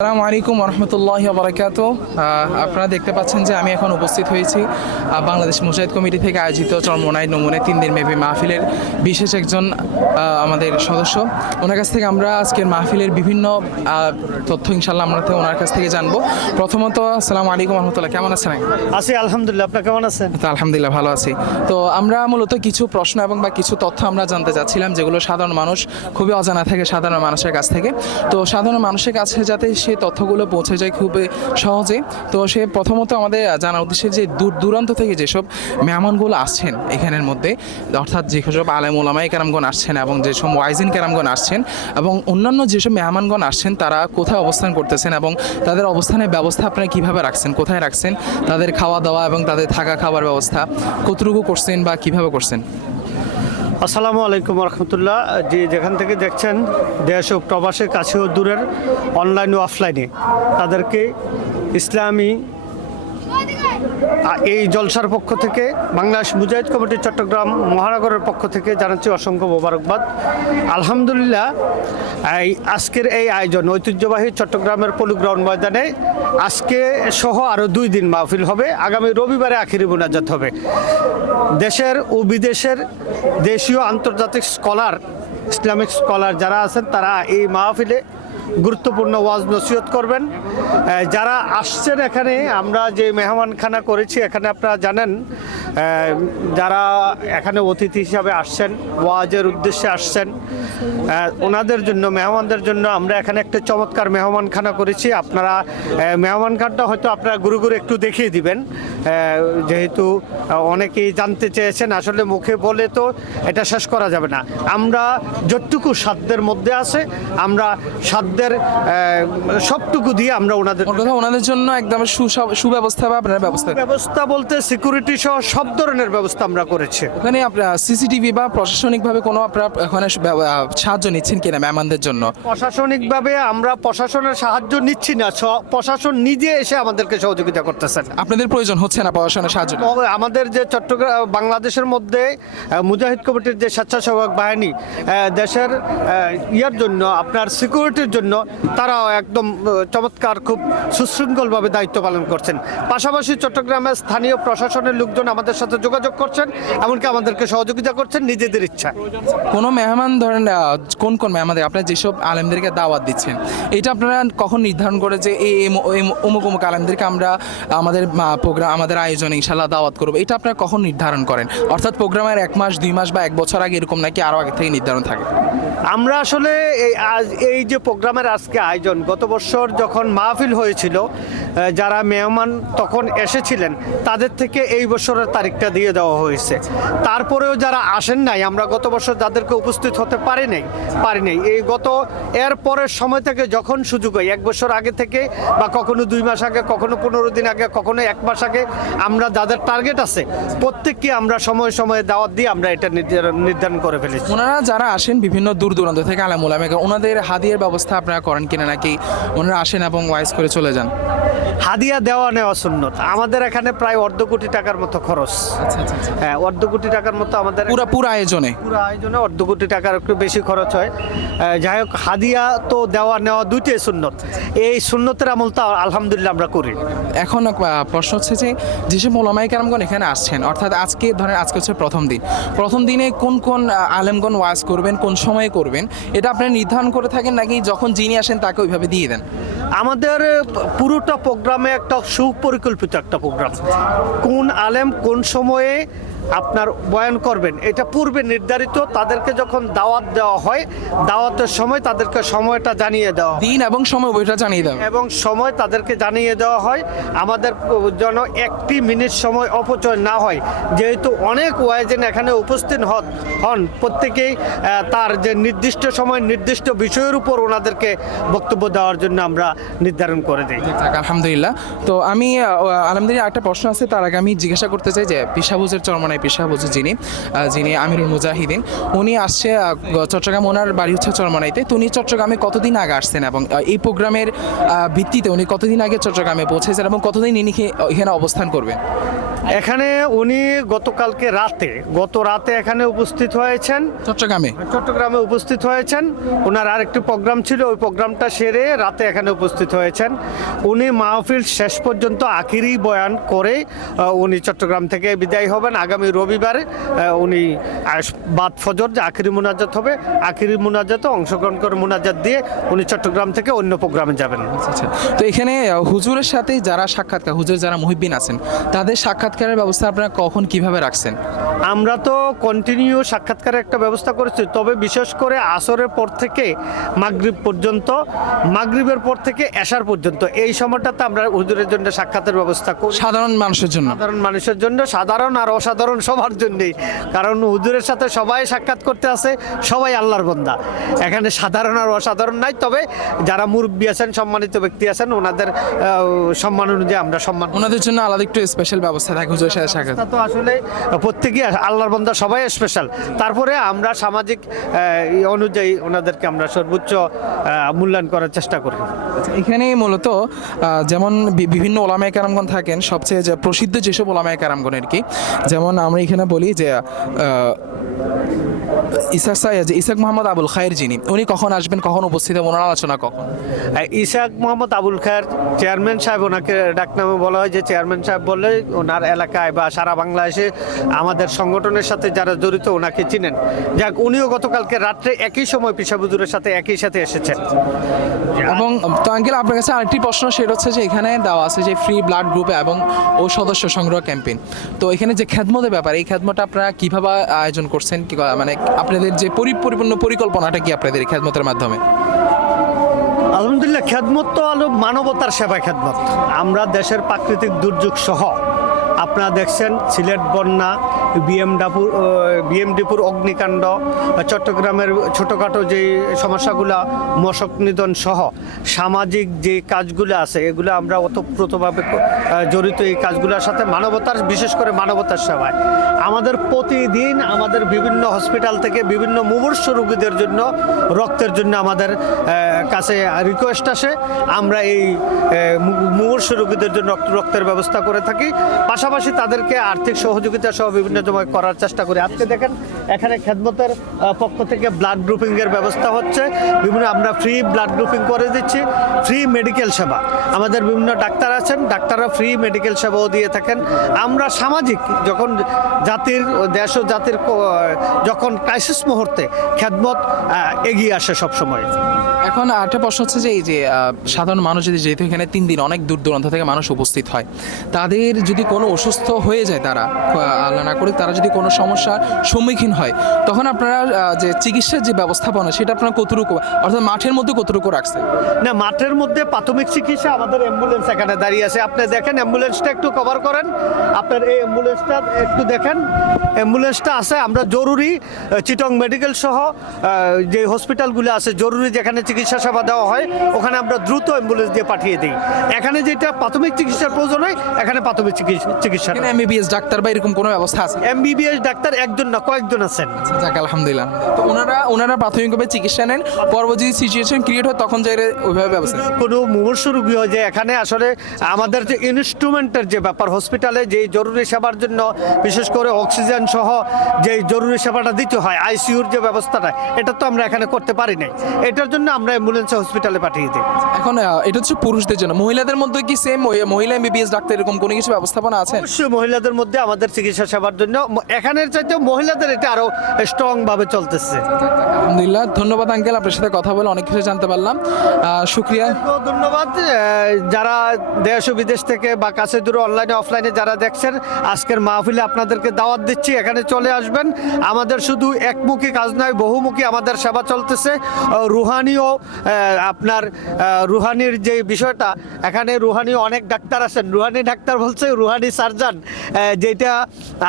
আসসালামু আলাইকুম রহমতুল্লাহ বারাকাত আপনারা দেখতে পাচ্ছেন যে আমি এখন উপস্থিত হয়েছি বাংলাদেশ মুজাহিদ কমিটি থেকে আয়োজিত চরমোনাই নমুনে তিন দিন ব্যাপী মাহফিলের বিশেষ একজন আমাদের সদস্য। ওনার কাছ থেকে আমরা আজকের মাহফিলের বিভিন্ন তথ্য ইনশাল্লাহ আমরা তো ওনার কাছ থেকে জানব। প্রথমত আসসালামু আলাইকুম রহমতুল্লাহ কেমন আছেন? আছি আলহামদুলিল্লাহ। আপনি কেমন আছেন? তো আলহামদুলিল্লাহ ভালো আছি। তো আমরা মূলত কিছু প্রশ্ন এবং বা কিছু তথ্য আমরা জানতে চাচ্ছিলাম যেগুলো সাধারণ মানুষ খুবই অজানা থাকে সাধারণ মানুষের কাছ থেকে। তো সাধারণ মানুষের কাছে যাতে সেই তথ্যগুলো পৌঁছে যায় খুবই সহজে। তো সে প্রথমত আমাদের জানার উদ্দেশ্যে যে দূর দূরান্ত থেকে যেসব মেহমানগুলো আসছেন এখানের মধ্যে, অর্থাৎ যেসব আলেম ওলামাই কেরামগণ আসছেন এবং যেসব ওয়াইজিন কেরামগণ আসছেন এবং অন্যান্য যেসব মেহমানগণ আসছেন, তারা কোথায় অবস্থান করতেছেন এবং তাদের অবস্থানের ব্যবস্থা আপনারা কীভাবে রাখছেন, কোথায় রাখছেন, তাদের খাওয়া দাওয়া এবং তাদের থাকা খাবার ব্যবস্থা কতটুকু করছেন বা কীভাবে করছেন? আসসালামু আলাইকুম রহমতুল্লাহ। যে যেখান থেকে দেখছেন, দেশ ও প্রবাসে কাছে ও দূরের অনলাইন ও অফলাইনে তাদেরকে ইসলামী এই জলসার পক্ষ থেকে বাংলাদেশ মুজাহিদ কমিটি চট্টগ্রাম মহানগরের পক্ষ থেকে জানাচ্ছি অসংখ্য মোবারকবাদ। আলহামদুলিল্লাহ, এই আজকের এই আয়োজন ঐতিহ্যবাহী চট্টগ্রামের পলুগ্রাউন্ড ময়দানে আজকে সহ আরও দুই দিন মাহফিল হবে। আগামী রবিবারে আখিরি মোনাজাত হবে। দেশের ও বিদেশের দেশীয় আন্তর্জাতিক স্কলার, ইসলামিক স্কলার যারা আছেন, তারা এই মাহফিলে গুরুত্বপূর্ণ ওয়াজ নসিহত করবেন। যারা আসছেন এখানে আমরা যে মেহমানখানা করেছি এখানে আপনারা জানেন যারা এখানে অতিথি হিসাবে আসছেন ওয়াজের উদ্দেশ্যে আসছেন ওনাদের জন্য মেহমানদের জন্য আমরা এখানে একটা চমৎকার মেহমানখানা করেছি। আপনারা মেহমানখানটা হয়তো আপনারা গুরু গুরু একটু দেখিয়ে দিবেন। যেহেতু অনেকেই জানতে চেয়েছেন আসলে মুখে বলে তো এটা শেষ করা যাবে না। আমরা যতটুকু সাধ্যের মধ্যে আছে আমরা সাধ্যের সবটুকু দিয়ে আমরা ওনাদের ওনাদের জন্য একদম সুব্যবস্থা বা আপনার ব্যবস্থা। ব্যবস্থা বলতে সিকিউরিটি সহ সব ধরনের ব্যবস্থা আমরা করেছি। ওখানে আপনার সিসিটিভি বা প্রশাসনিকভাবে কোনো আপনার ওখানে সাহায্য নিচ্ছেন কিনা মেহমানদের জন্য? প্রশাসনিকভাবে আমরা প্রশাসনের সাহায্য নিচ্ছি না প্রশাসন নিজে এসে আমাদেরকে সহযোগিতা করতেছেন আপনাদের প্রয়োজন হচ্ছে না প্রশাসনের সাহায্য আমাদের যে চট্টগ্রাম বাংলাদেশের মধ্যে মুজাহিদ কমিটির যে স্বেচ্ছাসেবক বাহিনী দেশের ইয়ার জন্য আপনার সিকিউরিটির জন্য তারাও একদম চমৎকার খুব সুশৃঙ্খলভাবে দায়িত্ব পালন করছেন। পাশাপাশি চট্টগ্রামের স্থানীয় প্রশাসনের লোকজন আমাদের সাথে যোগাযোগ করছেন, এমনকি আমাদেরকে সহযোগিতা করছেন নিজেদের ইচ্ছা কোনো মেহমান ধরেন কোন কোন মেহমানদের, আপনারা যেসব আলেমদেরকে দাওয়াত দিচ্ছেন, এটা আপনারা কখন নির্ধারণ করে যে এই অমুক অমুক আলেমদেরকে আমরা আমাদের প্রোগ্রাম, আমাদের আয়োজনে ইনশাল্লাহ দাওয়াত করব, এটা আপনারা কখন নির্ধারণ করেন? অর্থাৎ প্রোগ্রামের এক মাস, দুই মাস বা এক বছর আগে এরকম নাকি আরও আগে থেকে নির্ধারণ থাকে? আমরা আসলে এই আজ এই যে প্রোগ্রামের আজকে আয়োজন, গত বছর যখন মাহফিল হয়েছিল যারা মেহমান তখন এসেছিলেন, তাদের থেকে এই বছরের তারিখটা দিয়ে দেওয়া হয়েছে। তারপরেও যারা আসেন নাই, আমরা গত বছর যাদেরকে উপস্থিত হতে পারি নাই পারি নাই, এই গত এর পরের সময় থেকে যখন সুযোগ হয়, এক বছর আগে থেকে বা কখনো দুই মাস আগে, কখনো পনেরো দিন আগে, কখনো এক মাস আগে, আমরা যাদের টার্গেট আছে, প্রত্যেককে আমরা সময় সময়ে দাওয়াত দিয়ে আমরা এটা নির্ধারণ করে ফেলেছি। ওনারা যারা আসেন বিভিন্ন দূর দূরান্ত থেকে আলাম ওলামেকে ওনাদের হাদিয়ার ব্যবস্থা আপনারা করেন কিনা নাকি ওনারা আসেন এবং ওয়াইজ করে চলে যান? হাদিয়া দেওয়া নেওয়া সুন্নত। আমাদের এখানে প্রায় অর্ধ কোটি টাকার মতো খরচ। আচ্ছা আচ্ছা আচ্ছা। হ্যাঁ অর্ধ কোটি টাকার মতো আমাদের পুরা পুরা আয়োজনে? পুরো আয়োজনে অর্ধ কোটি টাকার একটু বেশি খরচ হয়। যাই হোক হাদিয়া তো দেওয়া নেওয়া দুইটাই সুন্নত। এই সুন্নতের আমল তো আলহামদুলিল্লাহ আমরা করি। এখন প্রশ্ন হচ্ছে যে যেসব ওলামাই কারামগণ এখানে আসছেন অর্থাৎ আজকে ধরেন আজকে হচ্ছে প্রথম দিন। প্রথম দিনে কোন কোন আলেমগণ ওয়াজ করবেন কোন সময়ে করবেন? এটা আপনারা নির্ধারণ করে থাকেন নাকি যখন যিনি আসেন তাকে ওইভাবে দিয়ে দেন? আমাদের পুরোটা প্রোগ্রামে একটা সুপরিকল্পিত একটা প্রোগ্রাম। কোন আলেম কোন সময়ে আপনার বয়ান করবেন। এটা পূর্বে নির্ধারিত তাদেরকে যখন দাওয়াত দেওয়া হয় দাওয়াতের সময় তাদেরকে সময়টা জানিয়ে দেওয়া দিন এবং সময় ওইটা জানিয়ে দেওয়া এবং সময় তাদেরকে জানিয়ে দেওয়া হয়। আমাদের যেন একটি মিনিট সময় অপচয় না হয়। যেহেতু অনেক ওয়াইজেন এখানে উপস্থিত হন হন। প্রত্যেকেই তার যে নির্দিষ্ট সময় নির্দিষ্ট বিষয়ের উপর ওনাদেরকে বক্তব্য দেওয়ার জন্য আমরা নির্ধারণ করে দিই। আলহামদুলিল্লাহ। তো আমি আলহামদুলিল্লাহ একটা প্রশ্ন আছে তার আগে আমি জিজ্ঞাসা করতে চাই যে পিসাবুজের চরমনায় পিসাবুজ যিনি আহ, যিনি আমিরুল মুজাহিদিন। উনি আসছে চট্টগ্রাম ওনার বাড়ি হচ্ছে চরমনাইতে। তো উনি চট্টগ্রামে কতদিন আগে আসছেন এবং এই প্রোগ্রামের ভিত্তিতে উনি কতদিন আগে চট্টগ্রামে পৌঁছেছেন এবং কতদিন ইনি এখানে অবস্থান করবেন? এখানে উনি গতকালকে রাতে গত রাতে এখানে উপস্থিত হয়েছেন। চট্টগ্রামে। চট্টগ্রামে উপস্থিত হয়েছেন। ওনার আরেকটি প্রোগ্রাম ছিল ওই প্রোগ্রামটা সেরে রাতে এখানে উপস্থিত হয়েছেন। উনি মাহফিল শেষ পর্যন্ত আখিরি বয়ান করে উনি চট্টগ্রাম থেকে বিদায় হবেন। আগামী রবিবারে উনি বাদ ফজর যে আখিরি মোনাজাত হবে আখিরি মোনাজাতে অংশগ্রহণ করে মোনাজাত দিয়ে উনি চট্টগ্রাম থেকে অন্য প্রোগ্রামে যাবেন। আচ্ছা তো এখানে হুজুরের সাথে যারা সাক্ষাৎকার হুজুর যারা মহিবিন আছেন তাদের সাক্ষাৎকারের ব্যবস্থা আপনারা কখন কীভাবে রাখছেন? আমরা তো কন্টিনিউ সাক্ষাৎকারের একটা ব্যবস্থা করেছি তবে বিশেষ করে আসরের পর থেকে মাগরিব পর্যন্ত মাগরিবের পর থেকে এশার পর্যন্ত এই সময়টাতে আমরা হুজুরের জন্য সাক্ষাতের ব্যবস্থা করি। সাধারণ মানুষের জন্য? সাধারণ মানুষের জন্য সাধারণ আর অসাধারণ সবার জন্যই কারণ হুজুরের সাথে সবাই সাক্ষাৎ করতে আসে সবাই আল্লাহর বন্দা। এখানে সাধারণ আর অসাধারণ নাই তবে যারা মুরব্বী আছেন সম্মানিত ব্যক্তি আছেন ওনাদের সম্মান অনুযায়ী আমরা সম্মান ওনাদের জন্য আলাদা একটু স্পেশাল ব্যবস্থা হুজুরের সাথে সাক্ষাৎ তো আসলে প্রত্যেকেই আল্লাহর বন্দা সবাই স্পেশাল তারপরে আমরা সামাজিক অনুযায়ী ওনাদেরকে আমরা সর্বোচ্চ মূল্যায়ন করার চেষ্টা করি। এখানে মূলত যেমন বিভিন্ন ওলামায় কারামগণ থাকেন সবচেয়ে যে প্রসিদ্ধ যেসব ওলামায় কারামগণের কি যেমন আমরা এখানে বলি যে ইসাক সাইয়া যে ইসাক মোহাম্মদ আবুল খায়ের যিনি উনি কখন আসবেন কখন উপস্থিত হবেন ওনার আলোচনা কখন? ইসাক মোহাম্মদ আবুল খায়ের চেয়ারম্যান সাহেব ওনাকে ডাকনামে বলা হয় যে চেয়ারম্যান সাহেব বললে ওনার এলাকায় বা সারা বাংলাদেশে আমাদের সংগঠনের সাথে যারা জড়িত ওনাকে চিনেন। যাক উনিও গতকালকে রাত্রে একই সময় পিসাবুজুরের সাথে একই সাথে এসেছেন। এবং তো আঙ্কেল আপনার কাছে আরেকটি প্রশ্ন সেটা হচ্ছে যে এখানে দেওয়া আছে যে ফ্রি ব্লাড গ্রুপ এবং ও সদস্য সংগ্রহ ক্যাম্পেইন। তো এখানে যে খ্যাতমতের ব্যাপার এই খ্যাতমতটা আপনারা কীভাবে আয়োজন করছেন কি মানে আপনাদের যে পরি- পরিপূর্ণ পরিকল্পনাটা কি আপনাদের এই খ্যাতমতের মাধ্যমে? আলহামদুলিল্লাহ, খেদমত তো আলো মানবতার সেবা খেদমত। আমরা দেশের প্রাকৃতিক দুর্যোগ সহ, আপনারা দেখছেন সিলেট, বন্যা বিএমডাপুর বিএমডিপুর অগ্নিকাণ্ড, চট্টগ্রামের ছোটোখাটো যে সমস্যাগুলো, মশক নিধন সহ, সামাজিক যে কাজগুলো আছে, এগুলো আমরা ওতপ্রোতভাবে জড়িত এই কাজগুলোর সাথে মানবতার, বিশেষ করে মানবতার সেবায়। আমাদের প্রতিদিন আমাদের বিভিন্ন হসপিটাল থেকে বিভিন্ন মুমূর্ষ রোগীদের জন্য, রক্তের জন্য আমাদের কাছে রিকোয়েস্ট আসে। আমরা এই মুমূর্ষ রোগীদের জন্য রক্ত, রক্তের ব্যবস্থা করে থাকি। পাশাপাশি তাদেরকে আর্থিক সহযোগিতা সহ বিভিন্ন সময় করার চেষ্টা করি। আজকে দেখেন, এখানে খেদমতের পক্ষ থেকে ব্লাড গ্রুপিংয়ের ব্যবস্থা হচ্ছে। বিভিন্ন আমরা ফ্রি ব্লাড গ্রুপিং করে দিচ্ছি। ফ্রি মেডিকেল সেবা। আমাদের বিভিন্ন ডাক্তার আছেন। ডাক্তাররা ফ্রি মেডিকেল সেবাও দিয়ে থাকেন। আমরা সামাজিক, যখন জাতির দেশ ও জাতির যখন ক্রাইসিস মুহূর্তে খেদমত এগিয়ে আসে সবসময়। এখন আরেকটা প্রশ্ন হচ্ছে যে এই যে সাধারণ মানুষ যদি যেহেতু এখানে তিন দিন অনেক দূর দূরান্ত থেকে মানুষ উপস্থিত হয় তাদের যদি কোনো অসুস্থ হয়ে যায় তারা আল্লাহ না করে তারা যদি কোনো সমস্যার সম্মুখীন হয় তখন আপনারা যে চিকিৎসার যে ব্যবস্থাপনা সেটা আপনারা কতটুকু অর্থাৎ মাঠের মধ্যে কতটুকু রাখছেন? না মাঠের মধ্যে প্রাথমিক চিকিৎসা আমাদের অ্যাম্বুলেন্স এখানে দাঁড়িয়ে আছে। আপনি দেখেন অ্যাম্বুলেন্সটা একটু কভার করেন। আপনার এই অ্যাম্বুলেন্সটা একটু দেখেন। অ্যাম্বুলেন্সটা আছে আমরা জরুরি চিটং মেডিকেল সহ যে হসপিটালগুলো আছে জরুরি যেখানে চিকিৎসা সেবা দেওয়া হয় ওখানে আমরা দ্রুত অ্যাম্বুলেন্স দিয়ে পাঠিয়ে দিই। এখানে যেটা প্রাথমিক চিকিৎসার প্রয়োজন হয় এখানে প্রাথমিক চিকিৎসা এমবিবিএস ডাক্তার বা এরকম কোনো ব্যবস্থা আছে? এমবিবিএস ডাক্তার একজন না কয়েকজন আছেন। যাক আলহামদুলিল্লাহ। তো ওনারা ওনারা প্রাথমিকভাবে চিকিৎসা নেন পরবর্তী সিচুয়েশন ক্রিয়েট হয় তখন যাই ওইভাবে ব্যবস্থা কোনো মুমূর্ষ রোগী হয় যে এখানে আসলে আমাদের যে ইনস্ট্রুমেন্টের যে ব্যাপার হসপিটালে যে জরুরি সেবার জন্য বিশেষ করে অক্সিজেন সহ যে জরুরি সেবাটা দিতে হয় আইসিইউর যে ব্যবস্থাটা এটা তো আমরা এখানে করতে পারি নাই। এটার জন্য আমরা অ্যাম্বুলেন্সে হসপিটালে পাঠিয়ে দিই। এখন এটা হচ্ছে পুরুষদের জন্য। মহিলাদের মধ্যে কি সেম মহিলা এমবিবিএস ডাক্তার এরকম কোনো কিছু ব্যবস্থাপনা আছে? অবশ্যই মহিলাদের মধ্যে আমাদের চিকিৎসা সেবার জন্য। এখানের চাইতে মহিলাদের এটা আরও স্ট্রং ভাবে চলতেছে। আলহামদুলিল্লাহ। ধন্যবাদ আঙ্কেল আপনার সাথে কথা বলে অনেক কিছু জানতে পারলাম। শুক্রিয়া। ধন্যবাদ। যারা দেশ ও বিদেশ থেকে বা কাছে দূরে অনলাইনে অফলাইনে যারা দেখছেন আজকের মাহফিলে আপনাদেরকে দাওয়াত দিচ্ছি এখানে চলে আসবেন। আমাদের শুধু একমুখী কাজ নয় বহুমুখী আমাদের সেবা চলতেছে। রুহানিও আপনার রুহানির যে বিষয়টা এখানে রুহানি অনেক ডাক্তার আছেন। রুহানি ডাক্তার বলছে রুহানি সার্জন যেটা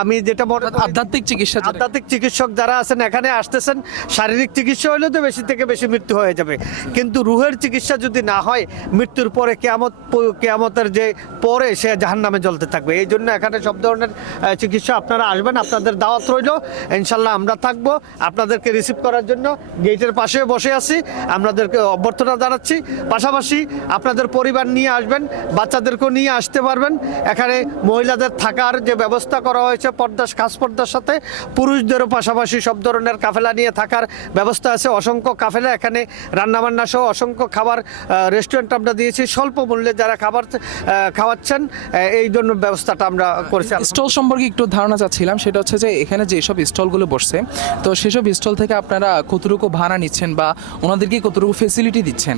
আমি যেটা মনে আধ্যাত্মিক চিকিৎসা আধ্যাত্মিক চিকিৎসক যারা আছেন এখানে আসতেছেন। শারীরিক চিকিৎসা হলে তো বেশি থেকে বেশি মৃত্যু হয়ে যাবে। কিন্তু রুহের চিকিৎসা যদি না হয় মৃত্যুর পরে কেয়ামত কেয়ামতের যে পরে সে জাহান নামে জ্বলতে থাকবে। এই জন্য এখানে সব ধরনের চিকিৎসা আপনারা আসবেন, আপনাদের দাওয়াত রইল। ইনশাল্লাহ আমরা থাকব। আপনাদেরকে রিসিভ করার জন্য গেটের পাশে বসে আছি। আপনাদেরকে অভ্যর্থনা জানাচ্ছি। পাশাপাশি আপনাদের পরিবার নিয়ে আসবেন, বাচ্চাদেরকেও নিয়ে আসতে পারবেন। এখানে মহিলাদের থাকার যে ব্যবস্থা করা হয়েছে, পর্দা, খাস পর্দার সাথে, পুরুষদেরও পাশাপাশি সব ধরনের কাফেলা নিয়ে থাকার ব্যবস্থা আছে। অসংখ্য কাফেলা এখানে রান্নাবান্না সহ অসংখ্য খাবার রেস্টুরেন্ট আমরা দিয়েছি। স্বল্প মূল্যে যারা খাবার খাওয়াচ্ছেন এই জন্য ব্যবস্থাটা আমরা করেছি। স্টল সম্পর্কে একটু ধারণা চাচ্ছিলাম সেটা হচ্ছে যে এখানে যেসব স্টলগুলো বসছে, তো সেসব স্টল থেকে আপনারা কতটুকু ভাড়া নিচ্ছেন বা ওনাদেরকে কতটুকু ফেসিলিটি দিচ্ছেন?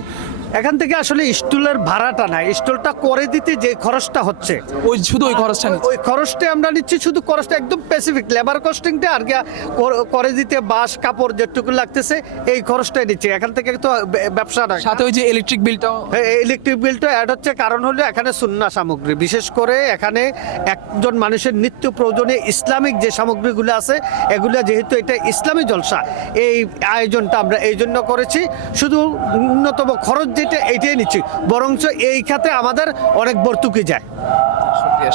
এখান থেকে আসলে স্টুলের ভাড়াটা নাই। স্টলটা করে দিতে যে খরচটা হচ্ছে। ওই শুধু ওই খরচটা ওই খরচটা আমরা নিচ্ছি শুধু খরচটা একদম স্পেসিফিক লেবার কস্টিংটা আর করে দিতে বাঁশ কাপড় যেটুকু লাগতেছে এই খরচটাই নিচ্ছি। এখান থেকে তো ব্যবসা না সাথে ওই যে ইলেকট্রিক বিলটাও ইলেকট্রিক বিলটা অ্যাড হচ্ছে কারণ হলো এখানে সুন্না সামগ্রী। বিশেষ করে এখানে একজন মানুষের নিত্য প্রয়োজনে ইসলামিক যে সামগ্রীগুলো আছে এগুলো যেহেতু এটা ইসলামী জলসা এই আয়োজনটা আমরা এই জন্য করেছি। শুধু ন্যূনতম খরচ যেটা এইটাই নিচ্ছি বরঞ্চ এই খাতে আমাদের অনেক ভর্তুকি যায়।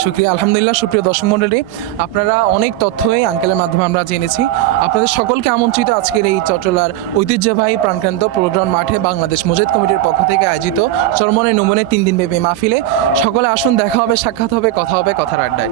শুক্রিয়া আলহামদুলিল্লাহ, সুপ্রিয় দর্শক মণ্ডলী আপনারা অনেক তথ্যই আঙ্কেলের মাধ্যমে আমরা জেনেছি। আপনাদের সকলকে আমন্ত্রিত আজকের এই চট্টলার ঐতিহ্যবাহী প্রাণকেন্দ্র প্রোগ্রাম মাঠে বাংলাদেশ মুজাহিদ কমিটির পক্ষ থেকে আয়োজিত চরমনে নমনে তিন দিন ব্যাপী মাহফিলে। সকলে আসুন, দেখা হবে, সাক্ষাৎ হবে, কথা হবে কথার আড্ডায়।